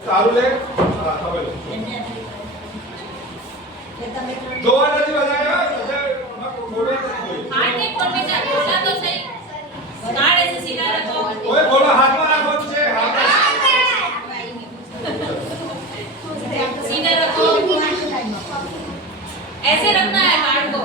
સારું લે હા હવે લો. જોવા નથી વધારે બોલો हाथ नहीं खोलने का बोला तो सही कार्ड ऐसे सीधा रखो ઓય બોલો હાથમાં રાખવાનું છે હાથમાં सीधा रखो ऐसे रखना है कार्ड को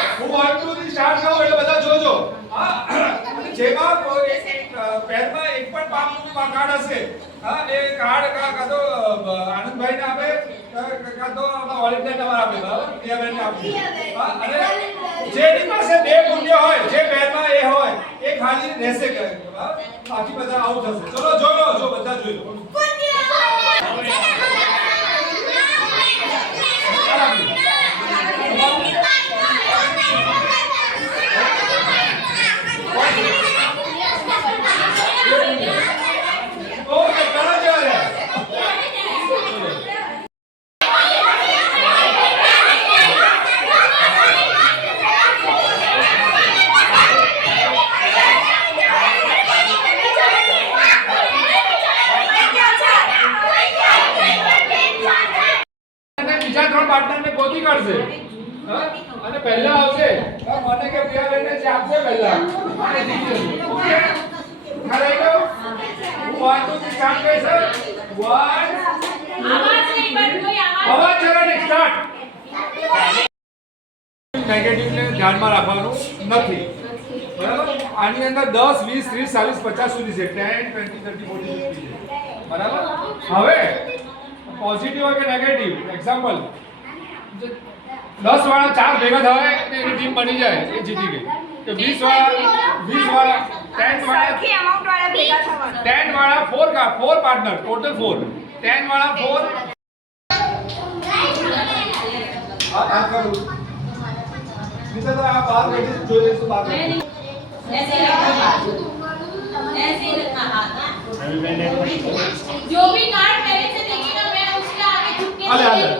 હા, આવી વનથી સ્ટાર્ટ કરું એટલે બધા જોજો. જેમાં કોઈ એક પણ પામનું બી કાર્ડ હશે. હા એ કાર્ડ કા તો આનંદભાઈ ને આપે કા- તો આપણા ને તમારે આપે બરાબર? ને આપે. હા અને જેની પાસે બે પુણ્ય હોય જે પેરમાં એ હોય એ ખાલી રહેશે કે બાકી બધા આઉટ થશે ચલો જોજો જો બધા નીકળશે અને પહેલા આવશે. મને કે પ્રિયા બેન ચાપશે પહેલા. ખરાઈ ગયો? વન ટુ થ્રી સ્ટાર્ટ કરે ધ્યાનમાં રાખવાનું નથી. બરાબર? આની અંદર દસ વીસ ત્રીસ ચાલીસ પચાસ સુધી છે. ટેન ટ્વેન્ટી થર્ટી બરાબર? હવે પોઝિટિવ કે નેગેટિવ એક્ઝામ્પલ દસ વાળા ચાર ભેગા થાય અને એની ટીમ બની જાય એ જીતી ગઈ તો વીસ વાળા વીસ વાળા ટેન વાળા ટેન વાળા ફોર કા four partner total four ten વાળા ફોર આ આ કરું નીચે તો આ બાર બેઠી જોઈ લઈશું બાર मैं नहीं ऐसे ही रखना हाथ ऐसे ही रखना हाथ जो भी कार्ड पहले से देखेगा मैं उसका आगे झुक के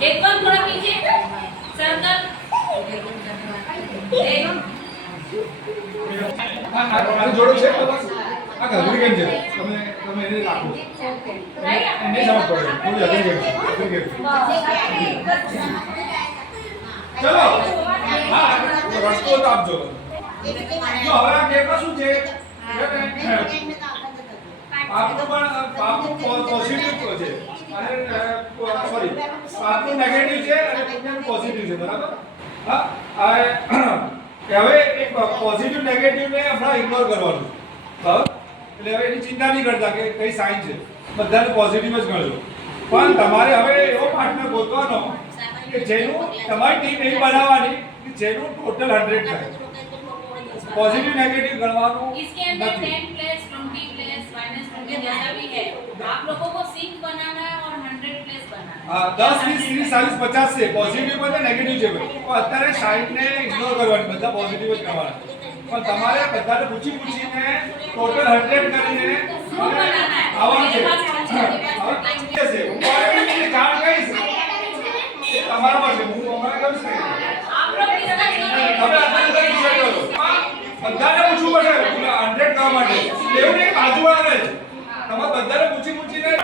एकदम थोड़ा पीछे सर्कल एक આ આ આ જોડો છે બસ આ ઘરની ગેમ છે તમે તમે એને રાખો राइट એને સમજ પડે થોડી અઘરી ગેમ છે અઘરી ગેમ છે ચલો હા તો રસ્તો તો આપજો જો હવે આ ગેમમાં શું છે આપનું પણ આપનું પોઝિટિવ છે અને સોરી સ્વાદનું નેગેટિવ છે અને પોઝિટિવ છે બરાબર? હા પોઝિટિવ નેગેટિવ ને હમણાં ઇગ્નોર કરવાનું બરાબર? એટલે હવે એની ચિંતા નહીં કરતા કે કઈ સાઇન છે. બધાને પોઝિટિવ જ ગણજો. પણ તમારે હવે એવો પાર્ટનર ગોતવાનો કે જેનું તમારી ટીમ એવી બનાવવાની કે જેનું ટોટલ 100 થાય. પોઝિટિવ નેગેટિવ ગણવાનું નથી. દસ વીસ ત્રીસ ચાલીસ પચાસ છે પોઝિટિવ છે નેગેટિવ છે અત્યારે સાઈઠ ને ઇગ્નોર કરવાની બધા પોઝિટિવ જ કરવાના પણ તમારે બધાને પૂછી પૂછીને ટોટલ હંડ્રેડ કરીને આવવાનું છે છે હું કહીશ તમારા માટે હું હમણાં કહીશ તમે અત્યારે વિચાર કરો બધાને પૂછવું પડશે હંડ્રેડ કરવા માટે એવું નહીં બાજુ આવે આમાં બધાને પૂછી પૂછીને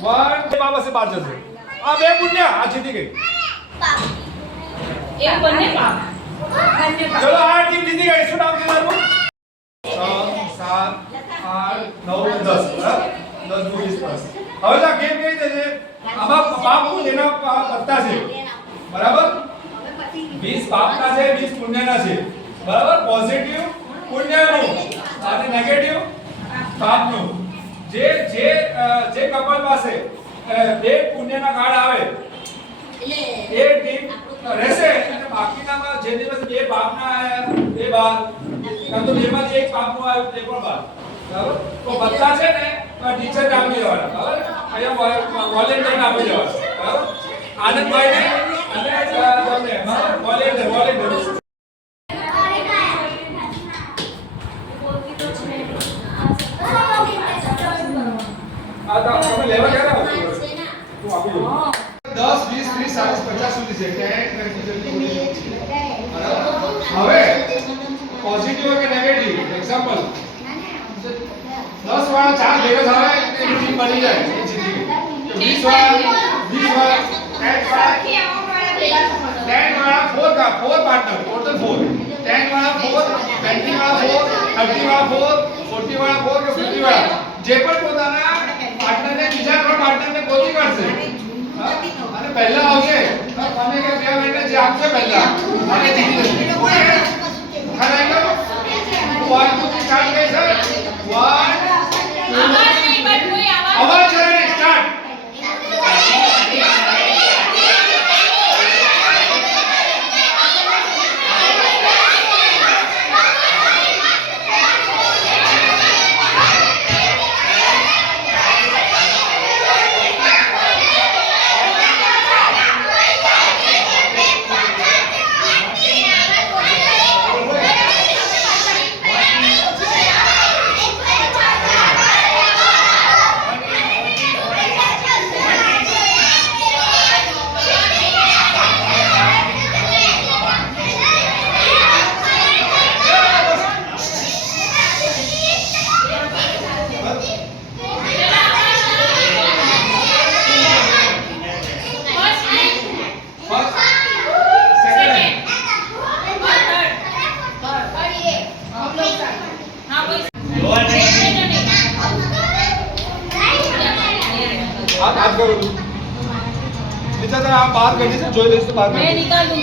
વન બાબા સે બાર જશે. આ બે પુણ્યા આ જીતી ગઈ. એક બંને પાપ. ચલો આ ટીમ જીતી ગઈ. શું નામ છે તારું છ સાત આઠ નવ દસ. દસ વીસ બસ. હવે તો ગેમ કઈ રીતે છે? આમાં પાપ પા- પત્તા છે. બરાબર? વીસ પાપના છે વીસ પુણ્યના છે. બરાબર? પોઝિટિવ પુણ્યનું. અને નેગેટિવ પાપનું. જે જે જે કપલ પાસે બે પુણ્યના કાર્ડ આવે એ ટીમ રહેશે અને બાકીનામાં જે દિવસ બે પાપના આવ્યા બે બાર કાં તો બેમાંથી એક પાપનું આવ્યું તે પણ બાર બરાબર? તો બધા છે ને ટીચરને આપી દેવાના. બરાબર? અહીંયા વોલેન્ટિયરને આપી દેવાના. બરાબર? આનંદભાઈને અને તમને વોલેન્ટિયર વોલેન્ટિયર દસ વીસ ત્રીસ ચાલીસ પચાસ સુધી છે ક્યાંય કંઈ બરાબર હવે પોઝિટિવ કે નેગેટિવ એક્ઝામ્પલ દસ વાળા ચાર ભેગા થાય એટલે એની ટીમ બની જાય એ જીતી ગઈ વીસ વાળા વીસ વાળા ટેન વાળા ટેન વાળા ફોર કા four partner total four ten વાળા ફોર ટ્વેન્ટી વાળા ફોર થર્ટી વાળા ફોર ફોર્ટી વાળા ફોર કે ફિફ્ટી વાળા જે પણ પોતાના પાર્ટનરને બીજા ત્રણ પાર્ટનરને ગોતી કાઢશે અને પહેલા આવશે. તમે કે બે મિનિટે જે આપશે પહેલા. અને જીતી જશે ખરા ગયો વન ટુ થ્રી સ્ટાર્ટ કરી સર વન આવાજ નહીં બટ કોઈ આવાજ અવાજ ਬਾਅਦ ਮੈਂ ਨਹੀਂ ਕੱਲ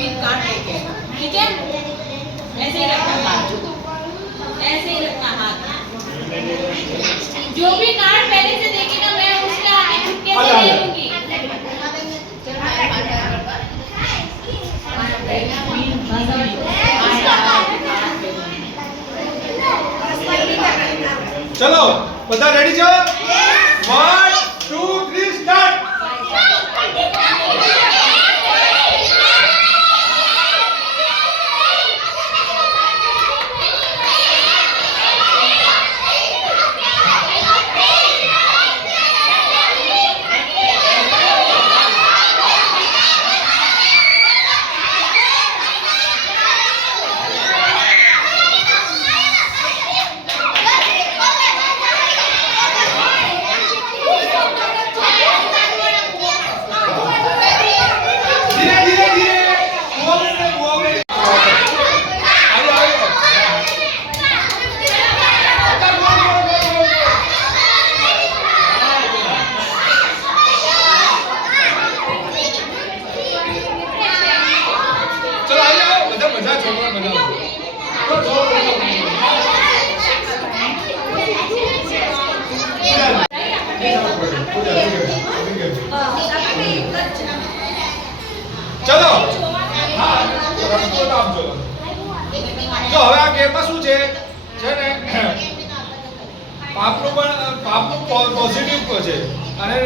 પાપનું પણ પાપનું પોઝિટિવ છે. અને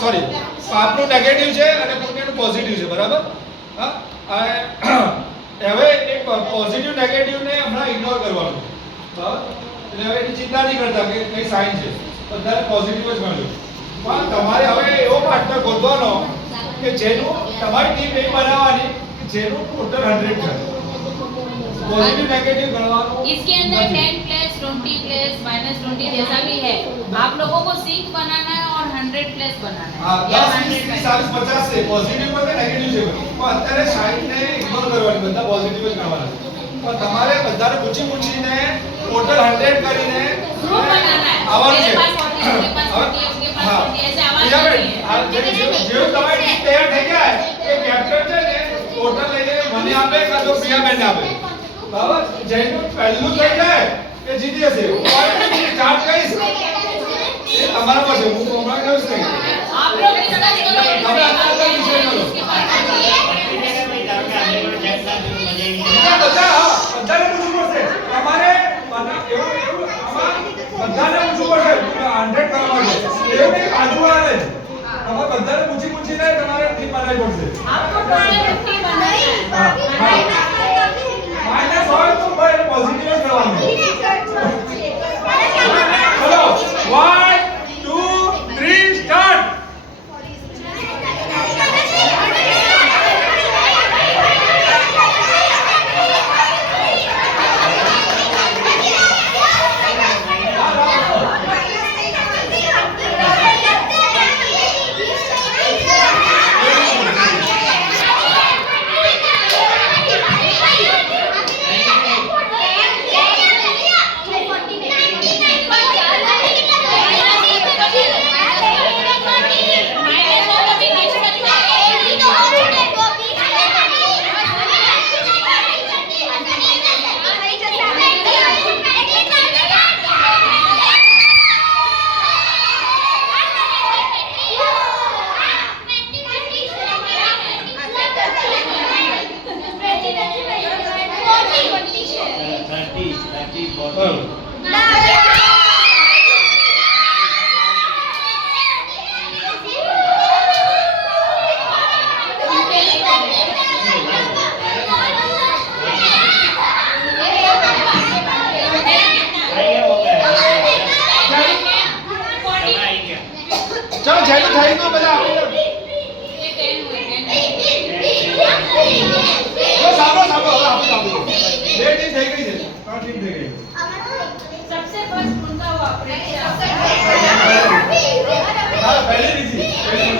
સોરી પાપનું નેગેટિવ છે અને પુણ્યનું પોઝિટિવ છે, બરાબર? હા? હવે એ પોઝિટિવ નેગેટિવને હમણાં ઇગ્નોર કરવાનું. એટલે હવે એની ચિંતા નહીં કરતા કે કઈ સાઇન છે. બધાને પોઝિટિવ જ મળ્યું પણ તમારે હવે એવો પાર્ટનર ગોતવાનો કે જેનું તમારી ટીમ એ બનાવવાની જેનું ટોટલ હંડ્રેડ થાય इसके अंदर નથી. Ten plus twenty plus minus twenty जैसा भी है आप लोगों को सिंक बनाना है और हंड्रेड प्लस बनाना હા है या 10 20 30 40 50 છે પોઝિટિવ પર કે નેગેટિવ છે પણ અત્યારે 60 ને ઇગ્નોર કરવાની બધા પોઝિટિવ જ ગણવાના છે પણ તમારે બધાને પૂછી પૂછીને ટોટલ 100 કરીને ग्रुप बनाना है આવવાનું मेरे છે पास 40 उसके पास 40 उसके पास હા. 40 ऐसे आवाज બીજા नहीं બેન, है આ જે- જે- જેવું તમારી ટીમ તૈયાર થઈ જાય એ કેપ્ટન છે ને ટોટલ લઈને મને આપે કાં તો પ્રિયાબેનને આપે બાબા જૈન પહેલું થઈ જાય કે જીતી જશે હું ચાર્જ કહીશ એ તમારા પાસે. હું હમણાં કહીશ નહીં. તમારે બધાને પૂછી પૂછીને તમારે ટીમ બનાવી પડશે. सबसे फ़र्स्ट कौन था पहले पहले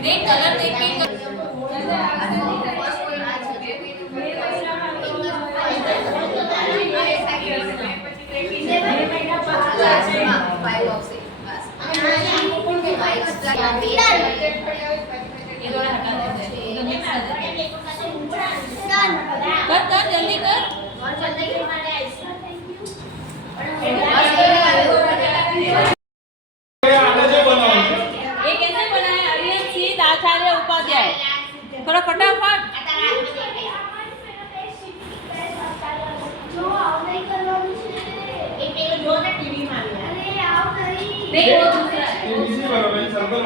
नहीं कलर देख के कर कर जल्दी कर। और जल्दी सिंह आचार्य उपाध्याय थोड़ा फटाफट नहीं वो दूसरा है એ બીજી બરાબર છે સર્કલ